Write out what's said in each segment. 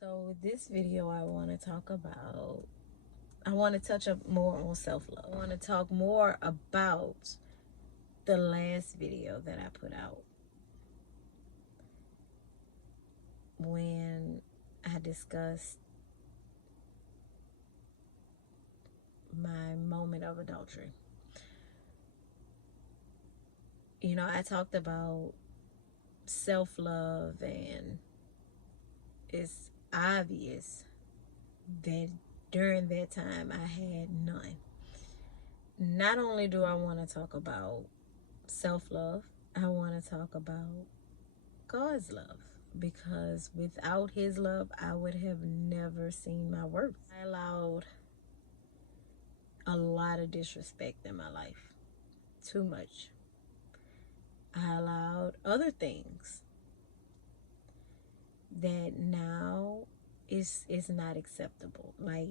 So with this video, I want to talk about, I want to touch up more on self-love. I want to talk more about the last video that I put out when I discussed my moment of adultery. You know, I talked about self-love, and it's obvious that during that time I had none. Not only do I want to talk about self-love, I want to talk about God's love, because without his love I would have never seen my worth. I allowed a lot of disrespect in my life, too much. I allowed other things that now is not acceptable. Like,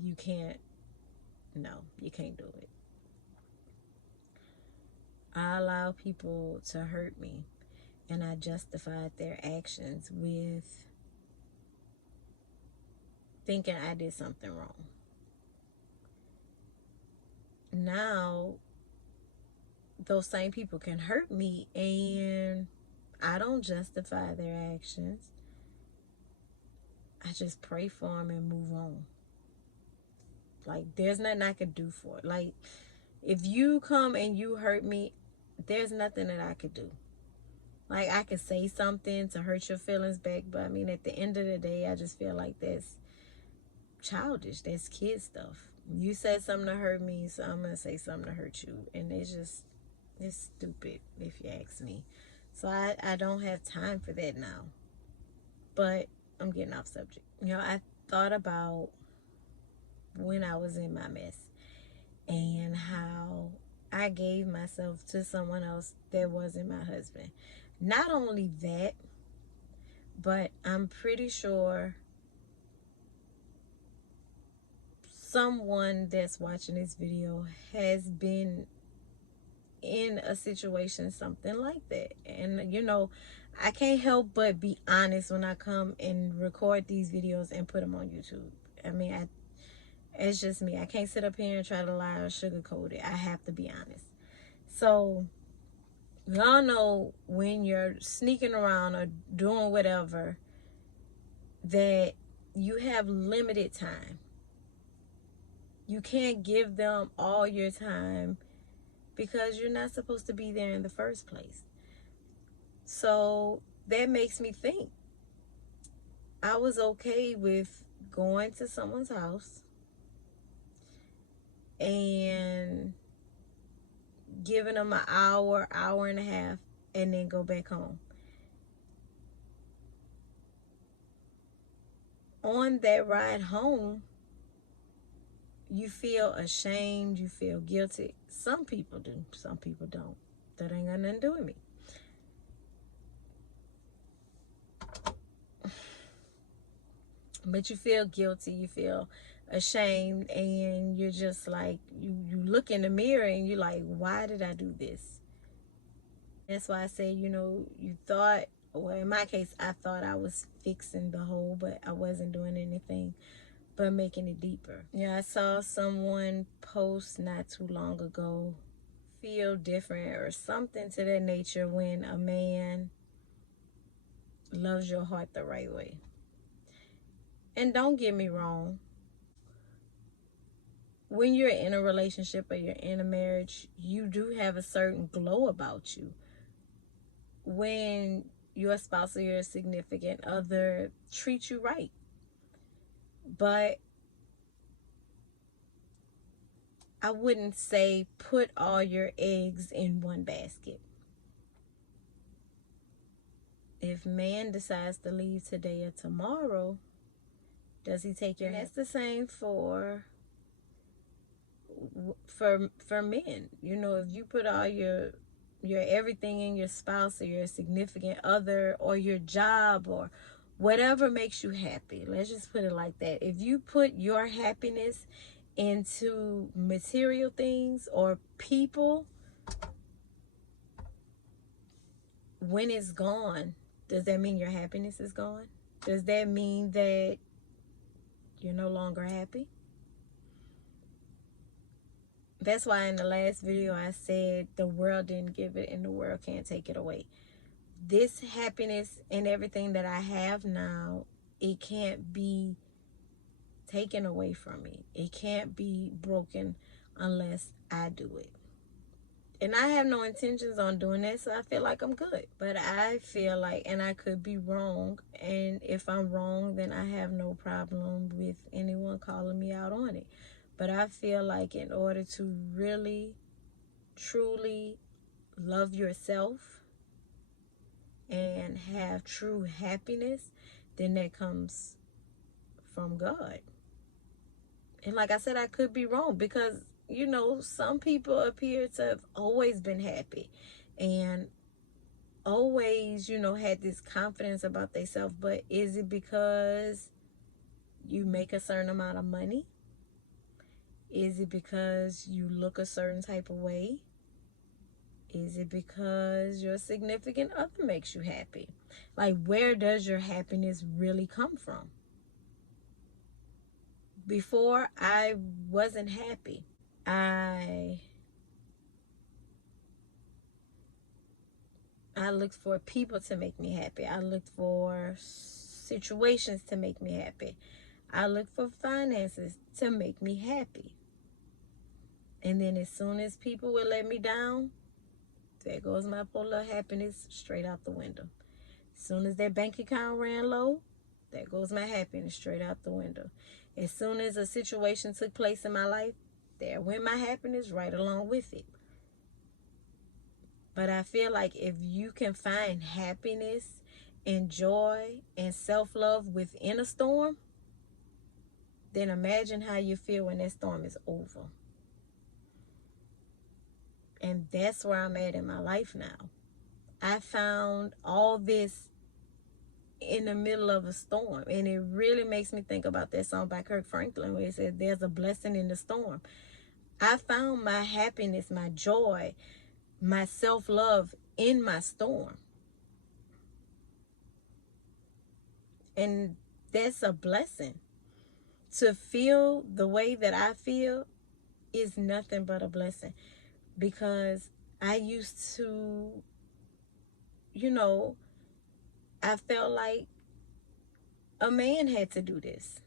you can't, no, you can't do it. I allow people to hurt me, and I justified their actions with thinking I did something wrong. Now, those same people can hurt me, and I don't justify their actions. I just pray for them and move on. Like, there's nothing I could do for it. Like, if you come and you hurt me, there's nothing that I could do. Like, I could say something to hurt your feelings back, but I mean, at the end of the day, I just feel like that's childish. That's kid stuff. You said something to hurt me, so I'm gonna say something to hurt you. And it's stupid, if you ask me. So I don't have time for that now. But I'm getting off subject. You know, I thought about when I was in my mess and how I gave myself to someone else that wasn't my husband. Not only that, but I'm pretty sure someone that's watching this video has been in a situation something like that. And you know, I can't help but be honest when I come and record these videos and put them on YouTube. I mean, it's just me. I can't sit up here and try to lie or sugarcoat it. I have to be honest. So y'all know, when you're sneaking around or doing whatever, that you have limited time. You can't give them all your time because you're not supposed to be there in the first place. So that makes me think. I was okay with going to someone's house and giving them an hour, hour and a half, and then go back home. On that ride home, you feel ashamed, you feel guilty. Some people do, some people don't. That ain't got nothing to do with me. But you feel guilty, you feel ashamed, and you're just like, you look in the mirror and you're like, why did I do this? That's why I say, you know, you thought, well, in my case, I thought I was fixing the hole, but I wasn't doing anything but making it deeper. Yeah, I saw someone post not too long ago, feel different or something to that nature when a man loves your heart the right way. And don't get me wrong, when you're in a relationship or you're in a marriage, you do have a certain glow about you. When your spouse or your significant other treats you right. But I wouldn't say put all your eggs in one basket. If man decides to leave today or tomorrow, does he take your hand? That's the same for men. You know, if you put all your everything in your spouse or your significant other or your job or whatever makes you happy, let's just put it like that. If you put your happiness into material things or people, when it's gone, does that mean your happiness is gone? Does that mean that you're no longer happy? That's why in the last video I said the world didn't give it and the world can't take it away. This happiness and everything that I have now, it can't be taken away from me. It can't be broken unless I do it. And I have no intentions on doing that, so I feel like I'm good. But I feel like, and I could be wrong, and if I'm wrong, then I have no problem with anyone calling me out on it. But I feel like in order to really, truly love yourself and have true happiness, then that comes from God. And like I said, I could be wrong because, you know, some people appear to have always been happy and always, you know, had this confidence about themselves. But is it because you make a certain amount of money? Is it because you look a certain type of way? Is it because your significant other makes you happy? Like, where does your happiness really come from? Before, I wasn't happy. I looked for people to make me happy. I looked for situations to make me happy. I looked for finances to make me happy. And then as soon as people would let me down, there goes my poor little happiness straight out the window. As soon as that bank account ran low, there goes my happiness straight out the window. As soon as a situation took place in my life, there went my happiness right along with it. But I feel like if you can find happiness and joy and self-love within a storm, then imagine how you feel when that storm is over. And that's where I'm at in my life now. I found all this in the middle of a storm. And it really makes me think about that song by Kirk Franklin where it says, there's a blessing in the storm. I found my happiness, my joy, my self-love in my storm. And that's a blessing. To feel the way that I feel is nothing but a blessing. Because I used to, you know, I felt like a man had to do this.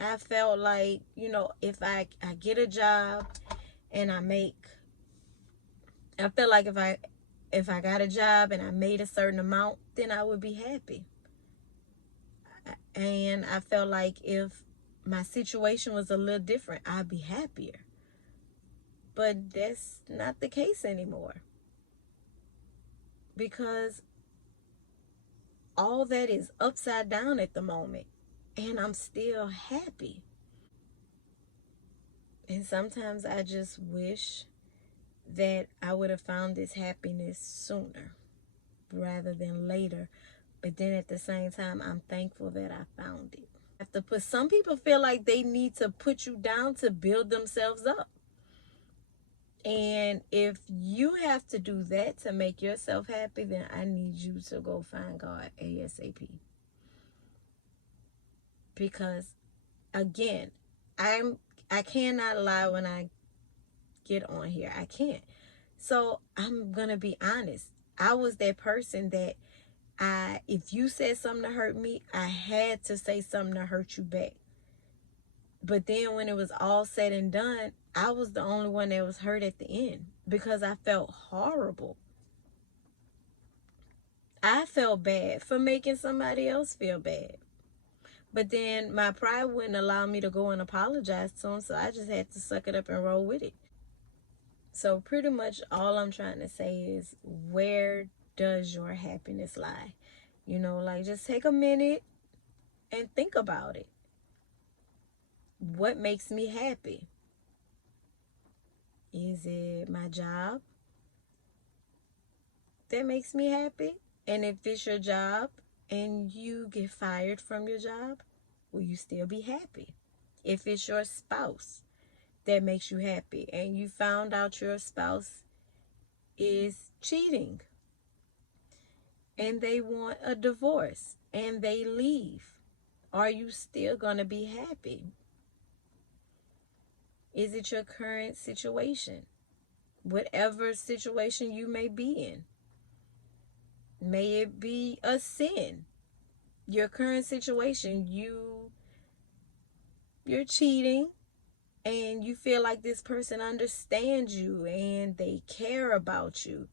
I felt like, you know, if I get a job and I felt like if I got a job and I made a certain amount, then I would be happy. And I felt like if my situation was a little different, I'd be happier. But that's not the case anymore. Because all that is upside down at the moment. And I'm still happy. And sometimes I just wish that I would have found this happiness sooner rather than later. But then at the same time, I'm thankful that I found it. Some people feel like they need to put you down to build themselves up. And if you have to do that to make yourself happy, then I need you to go find God ASAP. Because again, I cannot lie when I get on here. I can't. So I'm gonna be honest. I was that person that if you said something to hurt me, I had to say something to hurt you back. But then when it was all said and done, I was the only one that was hurt at the end because I felt horrible. I felt bad for making somebody else feel bad. But then my pride wouldn't allow me to go and apologize to them, so I just had to suck it up and roll with it. So pretty much all I'm trying to say is, where does your happiness lie? You know, like, just take a minute and think about it. What makes me happy? Is it my job that makes me happy? And if it's your job and you get fired from your job, will you still be happy? If it's your spouse that makes you happy and you found out your spouse is cheating and they want a divorce, and they leave, are you still going to be happy? Is it your current situation? Whatever situation you may be in, may it be a sin. Your current situation, you're cheating, and you feel like this person understands you and they care about you.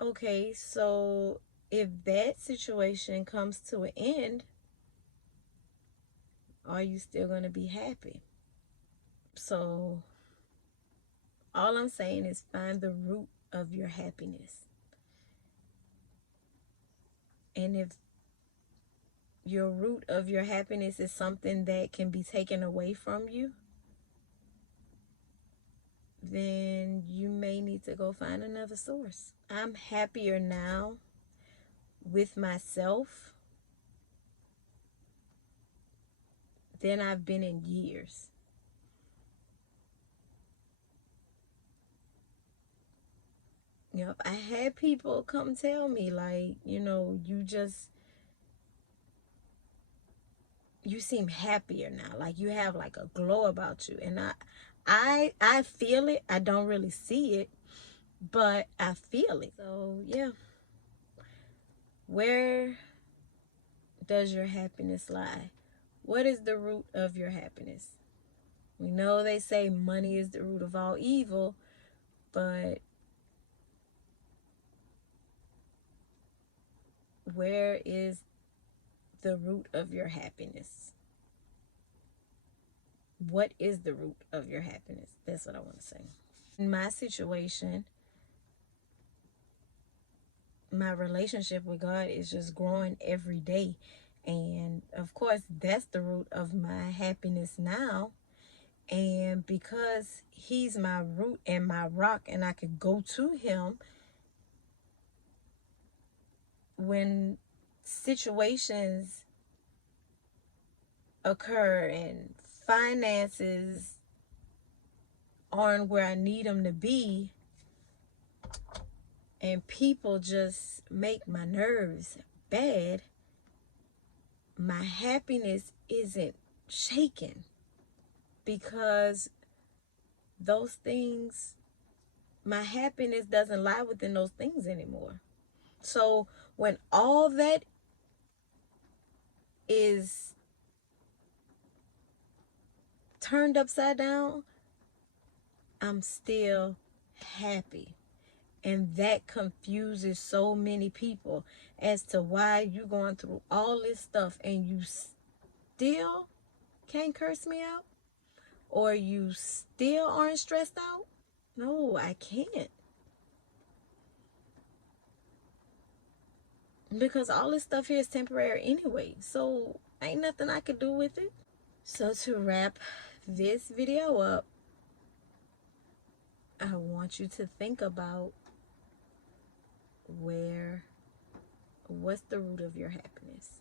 Okay, so if that situation comes to an end, are you still going to be happy? So all I'm saying is find the root of your happiness. And if your root of your happiness is something that can be taken away from you, then you may need to go find another source. I'm happier now with myself than I've been in years. You know, I had people come tell me, like, you seem happier now. Like, you have like a glow about you. And I feel it. I don't really see it, but I feel it. So yeah. Where does your happiness lie? What is the root of your happiness? We know they say money is the root of all evil, but where is the root of your happiness? What is the root of your happiness? That's what I want to say. In my situation, my relationship with God is just growing every day. And of course, that's the root of my happiness now. And because he's my root and my rock, and I could go to him when situations occur and finances aren't where I need them to be, and people just make my nerves bad, my happiness isn't shaken, because those things, my happiness doesn't lie within those things anymore. So when all that is turned upside down, I'm still happy. And that confuses so many people as to why you going through all this stuff and you still can't curse me out, or you still aren't stressed out. No, I can't. Because all this stuff here is temporary anyway. So ain't nothing I could do with it. So to wrap this video up, I want you to think about what's the root of your happiness.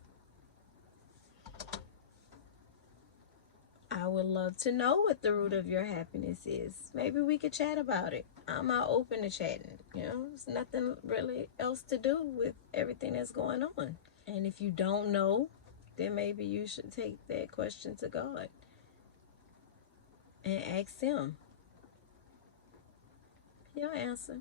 I would love to know what the root of your happiness is. Maybe we could chat about it. I'm not open to chatting. There's nothing really else to do with everything that's going on. And if you don't know, then maybe you should take that question to God and ask him. He'll answer.